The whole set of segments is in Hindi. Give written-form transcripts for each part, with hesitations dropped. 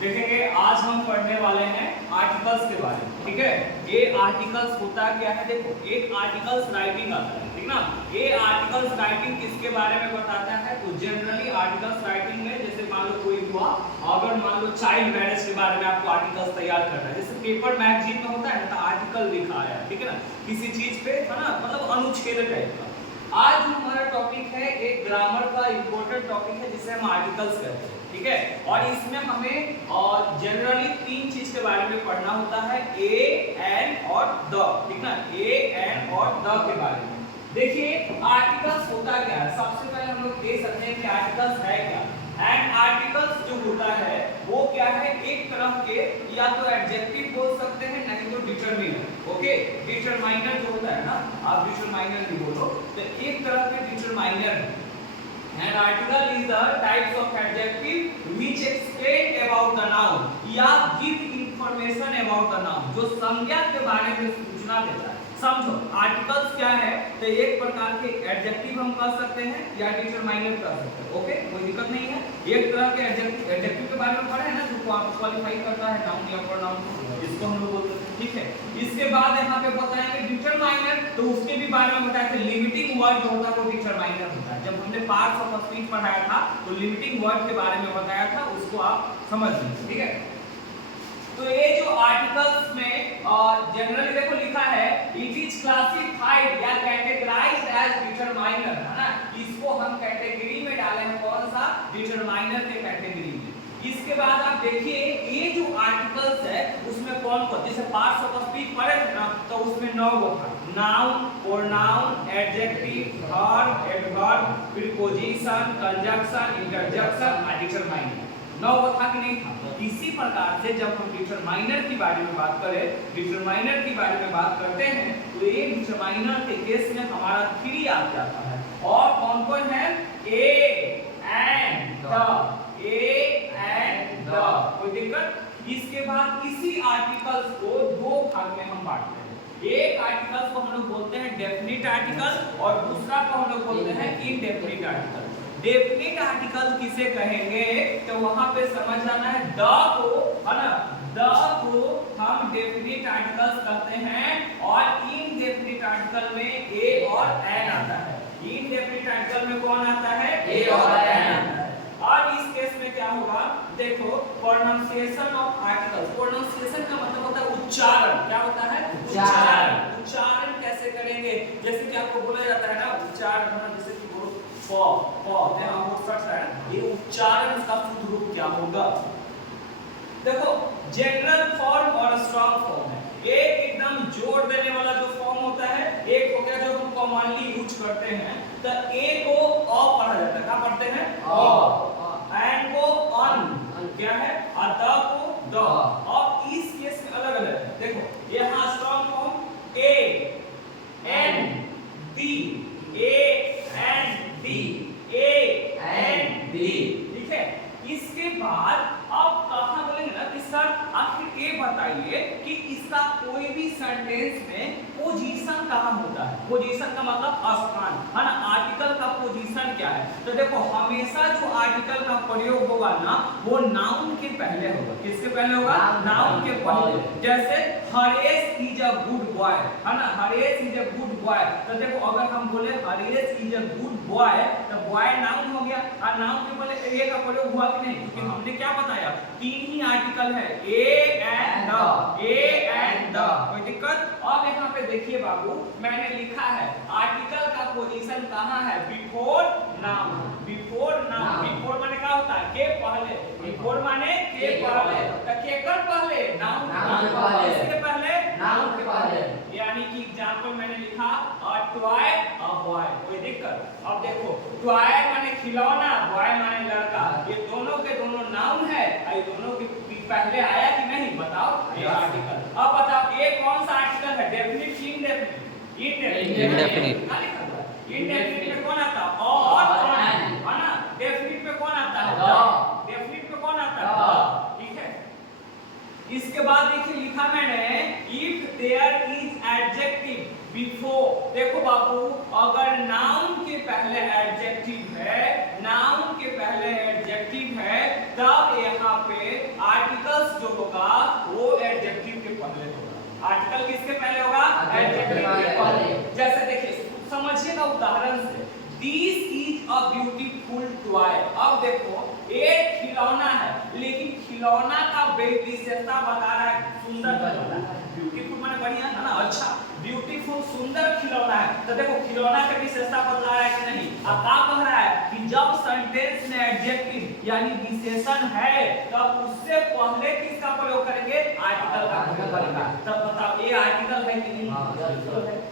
देखेंगे आज हम पढ़ने वाले हैं आर्टिकल्स के बारे में। ठीक है, ये आर्टिकल्स होता क्या है, देखो एक आर्टिकल्स राइटिंग आता है, ठीक ना। ये आर्टिकल्स राइटिंग किसके बारे में बताता है, तो जनरली आर्टिकल्स राइटिंग में जैसे मान लो कोई हुआ, अगर मान लो चाइल्ड मैरिज के बारे में आपको आर्टिकल्स तैयार करना है, जैसे पेपर मैगजीन में होता है ना, तो आर्टिकल लिखा है, ठीक है ना, किसी चीज पे, है ना, मतलब अनुच्छेद टाइप का। आज हमारा टॉपिक है एक ग्रामर का इंपॉर्टेंट टॉपिक है जिसे हम आर्टिकल्स कहते हैं, ठीक है। और इसमें हमें जनरली तीन चीज के बारे में पढ़ना होता है, ए, एन और द, ठीक ना, ए, एन और द के बारे में। देखिए आर्टिकल्स होता क्या है, सबसे पहले हम लोग देख सकते हैं कि आर्टिकल्स है क्या। एंड आर्टिकल्स जो होता है वो क्या है, एक तरह के या तो एडजेक्टिव बोल सकते हैं, नहीं तो डिटरमिनर। ओके, डिटरमाइनर जो होता है ना, आप डिटरमाइनर नहीं बोलो, तो एक तरह के डिटरमाइनर है। An article is the types of adjective which explain about the noun या give information about the noun, जो संज्ञा के बारे में सूचना देता है। समझो आर्टिकल्स क्या है, तो एक प्रकार के एडजेक्टिव हम कह सकते हैं या डिटरमाइनर कह सकते हैं। ओके, कोई दिक्कत नहीं है। एक तरह के एडजेक्टिव के बारे में पढ़े हैं ना, जो क्वालिफाई करता है नाउन या प्रोनाउन, इसको हम लोग बोलते हैं, ठीक है। इसके बाद यहाँ पे बताएंगे डिटरमाइनर, तो उसके भी बारे में बताया था। लिमिटिंग वर्ड जो होता है वो डिटरमाइनर होता है। जब हमने पार्ट्स ऑफ स्पीच पढ़ाया था तो लिमिटिंग वर्ड के बारे में बताया था, उसको आप समझ लीजिए, ठीक है। तो ये जो आर्टिकल्स में जनरली देखो लिखा है, इट इज क्लासिफाइड या कैटेगराइज्ड एज डिटरमाइनर, है ना, इसको हम कैटेगरी में डाले हैं, कौन सा, डिटरमाइनर के कैटेगरी में। इसके बाद आप देखिए ये जो आर्टिकल्स है उसमें कौन कौन, जैसे पार्ट्स ऑफ स्पीच पढ़े थे ना, तो उसमें 9 गो था, noun, pronoun, adjective, verb, adverb, preposition, conjunction, interjection, determiner. 9 गो था कि नहीं था। इसी प्रकार से जब हम डिटरमाइनर के बारे में बात करें, डिटरमाइनर के बारे में बात करते हैं, तो ये डिटरमाइनर के केस में हमारा 3 आ जाता है। और कौन कौन है, A and the, A and the, कोई दिक्कत। इसके बाद इसी आर्टिकल्स को 2 भाग में हम बांटते हैं। एक आर्टिकल्स को हम लोग बोलते हैं डेफिनिट आर्टिकल और दूसरा को हम लोग बोलते हैं इनडेफिनिट आर्टिकल। डेफिनिट आर्टिकल किसे कहेंगे, तो वहां पे समझ जाना है, द को, है ना, द को हम डेफिनिट आर्टिकल्स कहते हैं। और इनडेफिनिट आर्टिकल में ए और एन आता है। इनडेफिनिट आर्टिकल में कौन आता है, ए और एन आता है। और इस केस में क्या होगा, देखो प्रोनाउंसिएशन ऑफ आर्टिकल्स। प्रोनाउंसिएशन का मतलब होता है उच्चारण। क्या होता है, उच्चारण। उच्चारण कैसे करेंगे, जैसे कि आपको बोला जाता है ना, उच्चारण, जैसे कि प है आपको फट रहा है, ये उच्चारण का शुद्ध रूप क्या होगा। देखो जनरल फॉर्म और स्ट्रॉन्ग फॉर्म है। एक एकदम जोर देने वाला जो फॉर्म होता है, एक हो गया जो हम कॉमनली यूज करते हैं, तो ए को अ पढ़ा जाता है, क्या पढ़ते हैं, अ, एन को अन, क्या है, और द को द। और इस केस में अलग अलग है। देखो यहाँ strong form A N D, A N D, A N D, ठीक है। इसके बाद अब कहां बोलेंगे ना कि सर आखिर ये बताइए कि इसका कोई भी सेंटेंस में पोजीशन कहां होता है। पोजीशन का मतलब स्थान, है ना, आर्टिकल का पोजीशन क्या है। तो देखो हमेशा जो आर्टिकल का प्रयोग होगा ना, वो नाउन के पहले होगा। किसके पहले होगा, नाउन के पहले। जैसे Haresh is a good boy, है ना, Haresh is a good boy. तो देखो अगर हम बोले Haresh is a good boy, तो बॉय नाउन हो गया, और नाउन के पहले ए का प्रयोग हुआ कि नहीं, क्योंकि हमने क्या बताया, 3 ही आर्टिकल है, A and the, A and the, कोई दिक्कत। अब यहाँ पे देखिए बाबू, मैंने लिखा है आर्टिकल का पोजीशन कहाँ है, before noun. Before noun, before माने क्या होता है, के पहले, बिफोर माने के पहले, तो के कर पहले, नाउन के पहले, इसके पहले, नाउन के पहले। यानी कि एग्जांपल मैंने लिखा अ टॉय अ बॉय, कोई दिक्कत। अब देखो टॉय माने खिलौना, बॉय माने लड़का, ये दोनों के दोनों नाउन है, ये दोनों के पहले आया कि नहीं, बताओ ये आर्टिकल। अब बताओ ये कौन सा आर्टिकल है, डेफिनिट की इनडेफिनिट, इनडेफिनिट, इनडेफिनिट में कौन आता है, और एन, है ना। डेफिनिट में कौन आता है, द, डेफिनिट में कौन आता है, द, ठीक है। इसके बाद देखिए लिखा मैंने, if there is adjective before. देखो बाबू अगर नाउन के पहले एडजेक्टिव है, नाउन के पहले एडजेक्टिव है, तब यहाँ पे आर्टिकल होगा वो एडजेक्टिव के पहले होगा। आर्टिकल किसके पहले होगा? एडजेक्टिव के पहले। जैसे देखिए समझिएगा उदाहरण से, this is a beautiful toy. अब देखो एक खिलौना है, लेकिन खिलौना का विशेषता बता रहा है सुंदर खिलौना है। ब्यूटीफुल माने बढ़िया है ना, अच्छा ब्यूटीफुल सुंदर खिलौना है। तो देखो खिलौना की विशेषता बता रहा है कि नहीं? अब क्या कह रहा है कि जब सेंटेंस में एडजेक्टिव यानी विशेषण है तब उससे पहले किसका प्रयोग करेंगे? आर्टिकल का प्रयोग करेंगे। तब बताओ ये आर्टिकल है कि नहीं?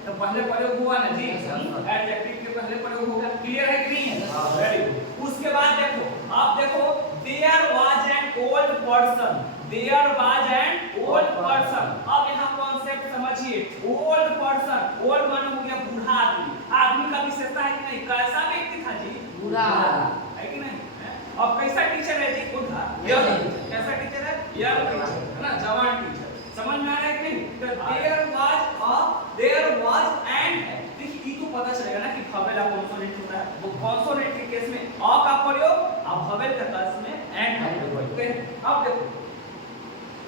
तो पहले प्रयोग हुआ ना जी, एडजेक्टिव के पहले प्रयोग होगा। क्लियर है कि नहीं है? Very good. उसके बाद देखो, आप देखो there was an old person, there was an old person. अब यहाँ कॉन्सेप्ट समझिए, ओल्ड पर्सन, ओल्ड माने हो गया बूढ़ा आदमी। आदमी का विशेषता है कि नहीं? कैसा व्यक्ति था जी? बूढ़ा है कि नहीं? अब कैसा टीचर है जी? बूढ़ा। कैसा टीचर है? यंग टीचर है ना, जवान टीचर। समझ में आ रहा है कि नहीं? तो देयर वाज एंड, देखिए ये तो पता चलेगा ना कि भवेल का कॉन्सोनेंट होता है। वो कॉन्सोनेंट के केस में अ का प्रयोग, अब भवेल के केस में एंड का प्रयोग। अब देखो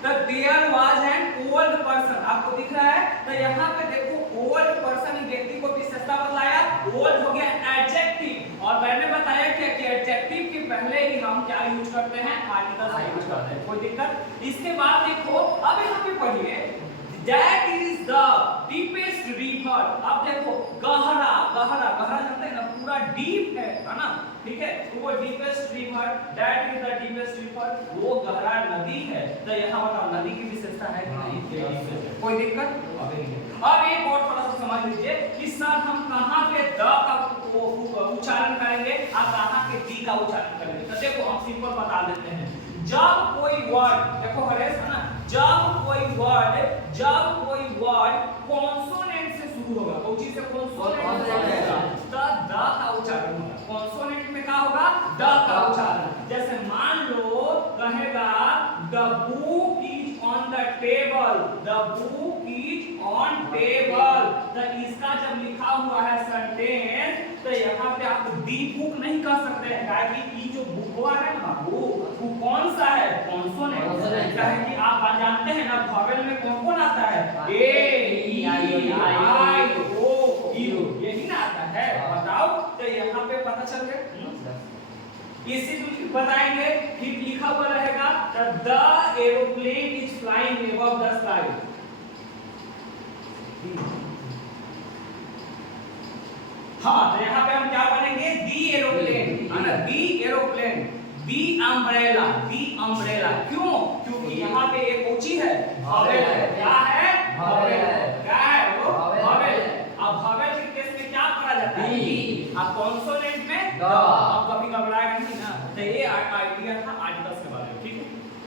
तो there was an old person, आपको दिख रहा है? तो यहाँ पे देखो ओल्ड पर्सन व्यक्ति को विशेषता बताया, ओल्ड हो गया एडजेक्टिव। और मैंने बताया कि एडजेक्टिव के पहले ही हम क्या यूज करते हैं? आर्टिकल्स का यूज करते हैं। कोई दिक्कत? इसके बाद देखो अब यहाँ पे पढ़िए, That is the deepest river। अब देखो गहरा, गहरा गहरा जानते हैं ना, पूरा डीप है ना, ठीक है? तो वो deepest river, that is the deepest river, वो गहरा नदी है। तो यहाँ बताओ नदी की विशेषता है कि नहीं? कोई दिक्कत? अब एक और थोड़ा सा समझ लीजिए कि सर हम कहाँ पे द का उच्चारण करेंगे और कहाँ पे डी का उच्चारण करेंगे। तो देखो हम सिंपल बता देते हैं, जब कोई वर्ड, देखो हरेश है ना, जब कोई वर्ड कॉन्सोनेंट से शुरू होगा, कोई चीज से कॉन्सोनेंट से होगा तो द का उच्चारण होगा। कॉन्सोनेंट में क्या होगा? द का उच्चारण। जैसे मान लो कहेगा the book is on the table, the book is on table. तो इसका जब लिखा हुआ है सेंटेंस तो यहाँ पे आप दी बुक नहीं कर सकते हैं, क्योंकि ये जो बुक हुआ है ना वो कौन सा है? कॉन्सोनेंट। कहे कि आप जानते हैं ना वॉवेल में कौन कौन आता है? ए ई आई ओ यू, यही ना आता है। बताओ तो यहाँ पे पता चल गया। इसी को बताएंगे, फिर लिखा हुआ रहेगा the aeroplane is flying above the sky. हाँ तो यहाँ पे हम क्या बनेंगे? दी एरोप्लेन है ना, दी एरोप्लेन, दी अम्ब्रेला, दी अम्ब्रेला। क्यों? क्योंकि यहाँ पे एक ऊंची है, भवेल है। क्या है? भवेल है। क्या है वो? भवेल है। अब भवेल के केस में क्या पढ़ा जाता है? दी। अब कॉन्सोनेंट में द। अब कभी घबराएगा नहीं ना। तो ये आइडिया था आर्टिकल्स के बारे में, ठीक है?